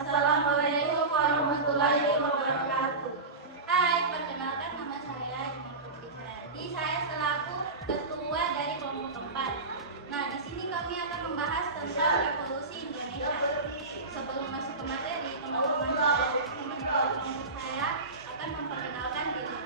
Assalamualaikum warahmatullahi wabarakatuh. Hai, perkenalkan nama saya Iman Putri Hayati. Saya selaku ketua dari kelompok 4. Nah, di sini kami akan membahas tentang revolusi Indonesia. Sebelum masuk ke materi, teman-teman saya akan memperkenalkan diri.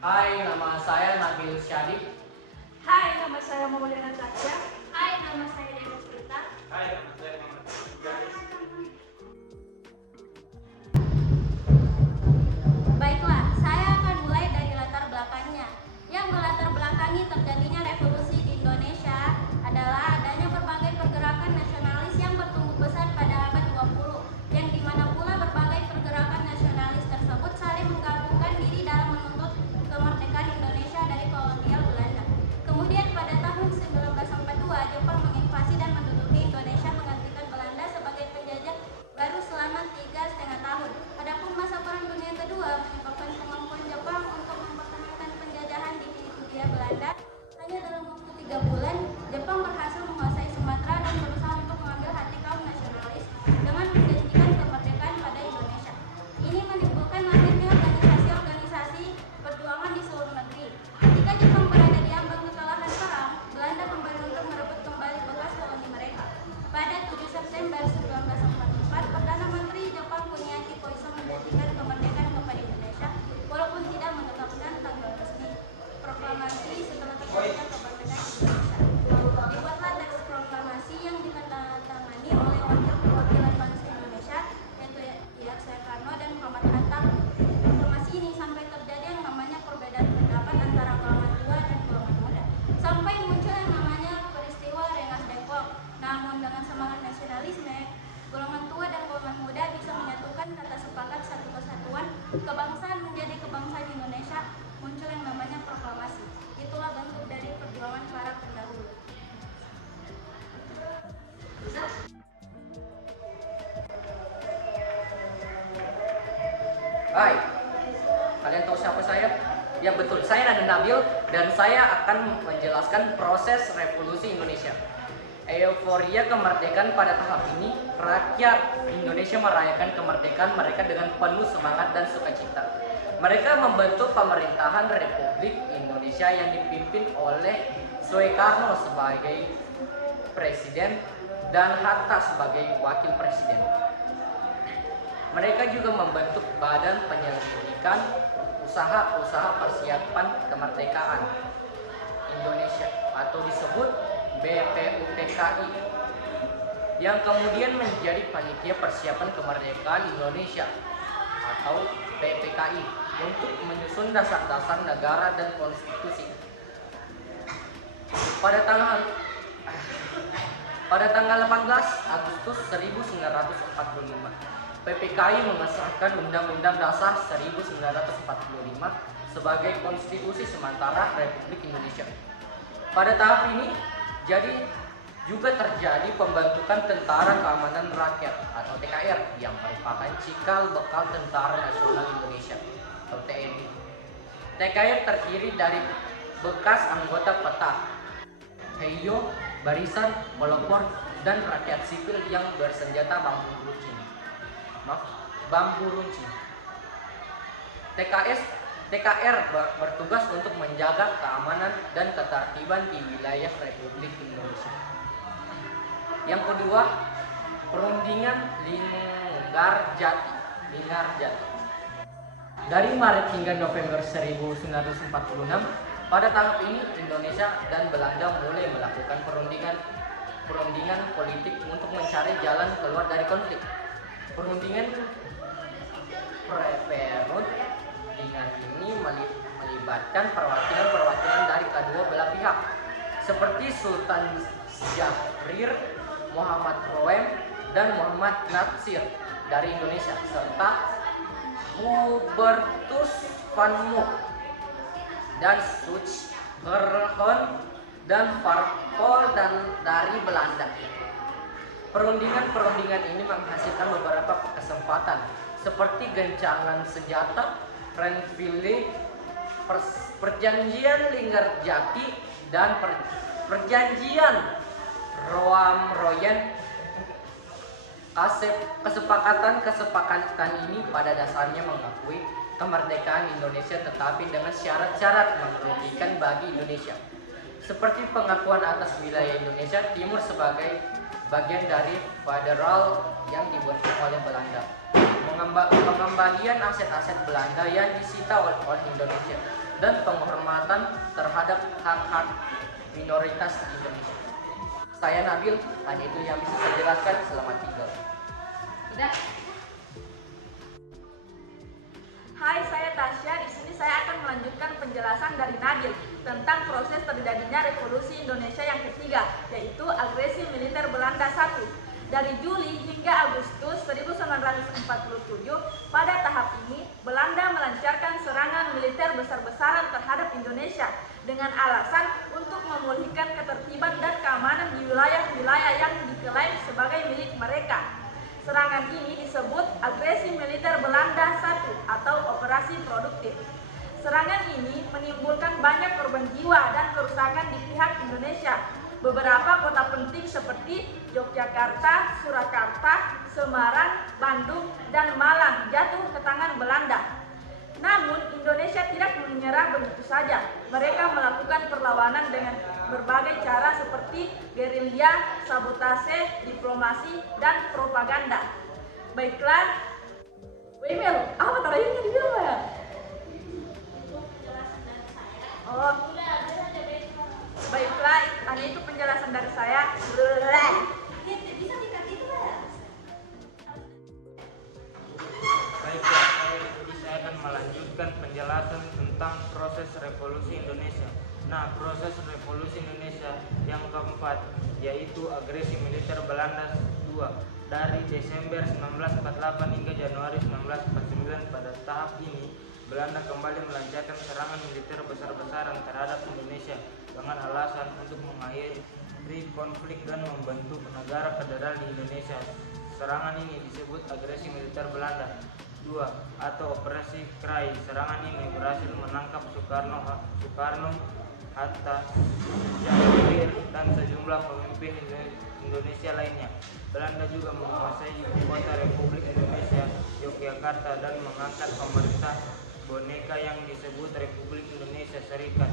Hai, nama saya Nabil Syadib. Hai, nama saya Maulana Tasya. Hai, nama saya Dewa Prita. Hai, nama saya Muhammad Garis. Baiklah, saya akan mulai dari latar belakangnya. Yang melatar belakangi terjadinya revolusi di Indonesia adalah adanya berbagai pergerakan nasionalis yang bertumbuh besar pada abad 20, yang dimana pula berbagai pergerakan nasionalis tersebut saling menggabungkan diri dalam menuntut kemerdekaan Indonesia dari kolonial Belanda. Kemudian pada tahun 1942, Jepang menginvasi dan menduduki Indonesia, menggantikan Belanda sebagai penjajah baru selama 3,5 tahun. Adapun masa Perang Dunia Kedua menyebabkan kemampuan Jepang untuk mempertahankan penjajahan di Hindia Belanda. Hanya dalam waktu 3 bulan, Jepang berhasil menguasai Sumatera dan berusaha untuk mengambil hati kaum nasionalis dengan menjanjikan kemerdekaan pada Indonesia. Ini menimbulkan lahirnya organisasi-organisasi perjuangan di seluruh negeri. Ketika Jepang berada di ambang kekalahan perang, Belanda kembali untuk merebut kembali bekas koloni mereka. Pada 7 September 1944, Perdana Menteri Jepang Kuniaki Koiso menjanjikan kemerdekaan kepada Indonesia, walaupun tidak menetapkan tanggal resmi. Proklamasi setelah terjadinya kemerdekaan Indonesia. Dibuatlah teks proklamasi yang ditandatangani oleh Wakil Perwakilan Bangsa Indonesia, yaitu Yahya Soekarno dan Muhammad Hatta. Proklamasi ini sampai terjadi yang namanya perbedaan pendapat antara golongan tua dan golongan muda, sampai muncul yang namanya peristiwa Rengas Dengklok. Namun dengan semangat nasionalisme, golongan tua dan golongan muda bisa menyatukan kata sepakat satu kesatuan kebangsaan menjadi kebangsaan Indonesia, muncul yang namanya proklamasi. Itulah bentuk dari perjuangan para pendahulu. Hai, kalian tahu siapa saya? Ya betul, saya Nabil Nabil dan saya akan menjelaskan proses revolusi Indonesia. Euforia kemerdekaan pada tahap ini, rakyat Indonesia merayakan kemerdekaan mereka dengan penuh semangat dan sukacita. Mereka membentuk pemerintahan Republik Indonesia yang dipimpin oleh Soekarno sebagai presiden dan Hatta sebagai wakil presiden. Mereka juga membentuk Badan Penyelidikan Usaha-Usaha Persiapan Kemerdekaan Indonesia atau disebut BPUPKI, yang kemudian menjadi Panitia Persiapan Kemerdekaan Indonesia atau PPKI untuk menyusun dasar-dasar negara dan konstitusi. Pada tanggal 18 Agustus 1945, PPKI mengesahkan Undang-Undang Dasar 1945 sebagai konstitusi sementara Republik Indonesia. Pada tahap ini juga terjadi pembentukan Tentara Keamanan Rakyat atau TKR yang merupakan cikal bakal Tentara Nasional Indonesia atau TNI. TKR terdiri dari bekas anggota PETA, Heyo, Barisan, Pelopor, dan rakyat sipil yang bersenjata bambu runcing. TKR bertugas untuk menjaga keamanan dan ketertiban di wilayah Republik Indonesia. Yang kedua, perundingan Linggarjati. Dari Maret hingga November 1946, pada tahap ini Indonesia dan Belanda mulai melakukan perundingan politik untuk mencari jalan keluar dari konflik. Perundingan ini melibatkan perwakilan dari kedua belah pihak, seperti Sultan Syahrir, Muhammad Roem, dan Muhammad Natsir dari Indonesia, serta Hubertus van Mook dan Suchgerhon dan Varpol dari Belanda. Perundingan ini menghasilkan beberapa kesempatan, seperti gencangan senjata, Renville, perjanjian Linggarjati, dan perjanjian Roam-Royen Kesepakatan ini pada dasarnya mengakui kemerdekaan Indonesia tetapi dengan syarat-syarat yang merugikan bagi Indonesia. Seperti pengakuan atas wilayah Indonesia Timur sebagai bagian dari federal yang dibuat oleh Belanda. Pengembalian aset-aset Belanda yang disita oleh Indonesia dan penghormatan terhadap hak-hak minoritas Indonesia. Saya Nabil, hanya itu yang bisa saya jelaskan. Selamat tinggal. Hai, saya Tasya. Di sini saya akan melanjutkan penjelasan dari Nabil tentang proses terjadinya revolusi Indonesia yang ketiga, yaitu agresi militer Belanda I. Dari Juli hingga Agustus 1947, pada tahap ini Belanda melancarkan serangan militer besar-besaran terhadap Indonesia dengan alasan untuk memulihkan ketertiban dan keamanan di wilayah-wilayah yang diklaim sebagai milik mereka. Serangan ini disebut agresi militer Belanda I atau Operasi Produktif. Serangan ini menimbulkan banyak korban jiwa dan kerusakan di pihak Indonesia. Beberapa kota penting seperti Yogyakarta, Surakarta, Semarang, Bandung, dan Malang jatuh ke tangan Belanda. Namun Indonesia tidak menyerah begitu saja. Mereka melakukan perlawanan dengan berbagai cara seperti gerilya, sabotase, diplomasi, dan propaganda. Baiklah, Wemel, apa terakhirnya di bawah ya? Oh, baiklah, hanya itu penjelasan dari saya. Bisa dikasih itu ya? Baiklah, saya akan melanjutkan penjelasan tentang proses revolusi Indonesia. Nah, proses revolusi Indonesia yang keempat yaitu agresi militer Belanda II dari Desember 1948 hingga Januari 1949. Pada tahap ini Belanda kembali melancarkan serangan militer besar-besaran terhadap Indonesia dengan alasan untuk mengakhiri konflik dan membentuk negara federal di Indonesia. Serangan ini disebut agresi militer Belanda II atau Operasi Krai. Serangan ini berhasil menangkap Soekarno, Hatta, Jahir, dan sejumlah pemimpin Indonesia lainnya. Belanda juga menguasai ibu kota Republik Indonesia, Yogyakarta, dan mengangkat pemerintah boneka yang disebut Republik Indonesia Serikat.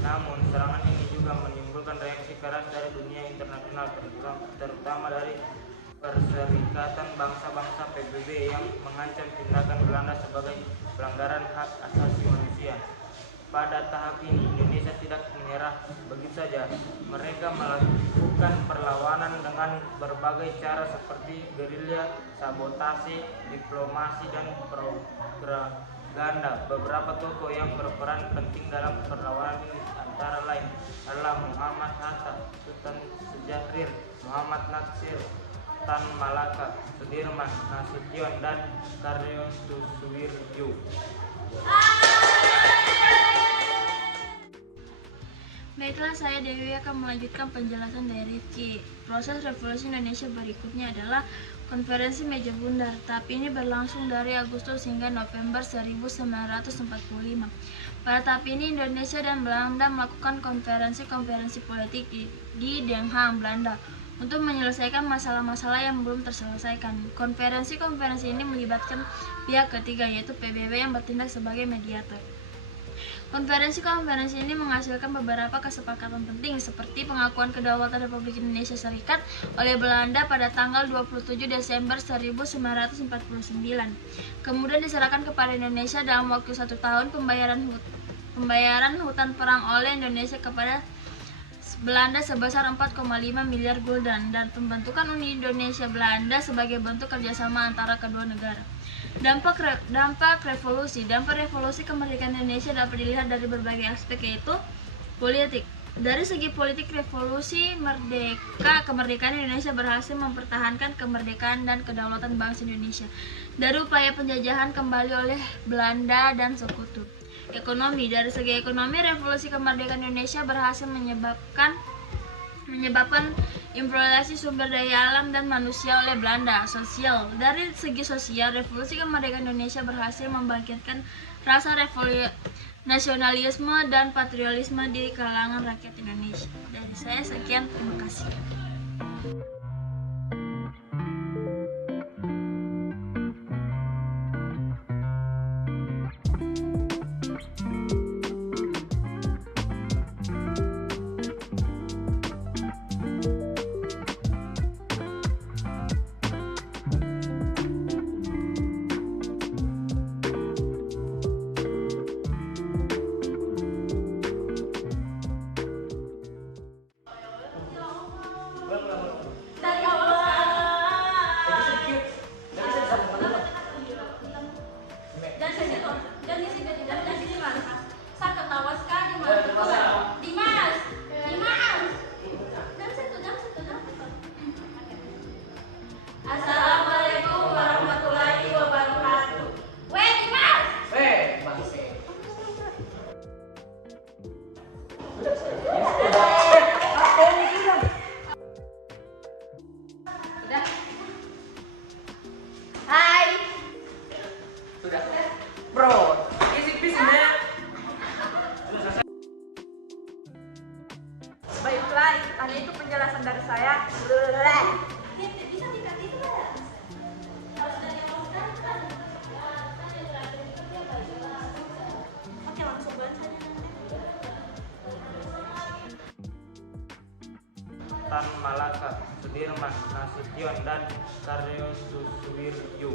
Namun serangan ini juga menimbulkan reaksi keras dari dunia internasional, terutama dari Perserikatan Bangsa-Bangsa PBB yang mengancam tindakan Belanda sebagai pelanggaran hak asasi manusia. Pada tahap ini Indonesia tidak menyerah begitu saja. Mereka melakukan perlawanan dengan berbagai cara seperti gerilya, sabotase, diplomasi, dan propaganda. Beberapa tokoh yang berperan penting dalam perlawanan ini antara lain adalah Muhammad Hatta, Sultan Syahrir, Muhammad Natsir, Tan Malaka, Sudirman, Nasution, dan Karyosuwiryo. Baiklah, saya Dewi akan melanjutkan penjelasan dari Rifki. Proses revolusi Indonesia berikutnya adalah konferensi meja bundar. Tahap ini berlangsung dari Agustus hingga November 1945. Pada tahap ini Indonesia dan Belanda melakukan konferensi politik di Den Haag, Belanda untuk menyelesaikan masalah-masalah yang belum terselesaikan. Konferensi ini melibatkan pihak ketiga yaitu PBB yang bertindak sebagai mediator. Konferensi ini menghasilkan beberapa kesepakatan penting seperti pengakuan kedaulatan Republik Indonesia Serikat oleh Belanda pada tanggal 27 Desember 1949. Kemudian diserahkan kepada Indonesia dalam waktu 1 tahun pembayaran hutang perang oleh Indonesia kepada Belanda sebesar 4,5 miliar gulden dan pembentukan Uni Indonesia Belanda sebagai bentuk kerjasama antara kedua negara. Dampak revolusi kemerdekaan Indonesia dapat dilihat dari berbagai aspek, yaitu politik. Dari segi politik, revolusi kemerdekaan Indonesia berhasil mempertahankan kemerdekaan dan kedaulatan bangsa Indonesia dari upaya penjajahan kembali oleh Belanda dan sekutu. Ekonomi, dari segi ekonomi, revolusi kemerdekaan Indonesia berhasil menyebabkan imploitasi sumber daya alam dan manusia oleh Belanda. Sosial, dari segi sosial, revolusi kemerdekaan Indonesia berhasil membangkitkan rasa nasionalisme dan patriotisme di kalangan rakyat Indonesia. Dari saya sekian, terima kasih. Baiklah, hanya itu penjelasan dari saya. Bisa tidak gitu ya? Harus dari awal kan? Oke, langsung banget saja. Tan Malaka, Sudirman, Nasution, dan Karyo Suswirjo.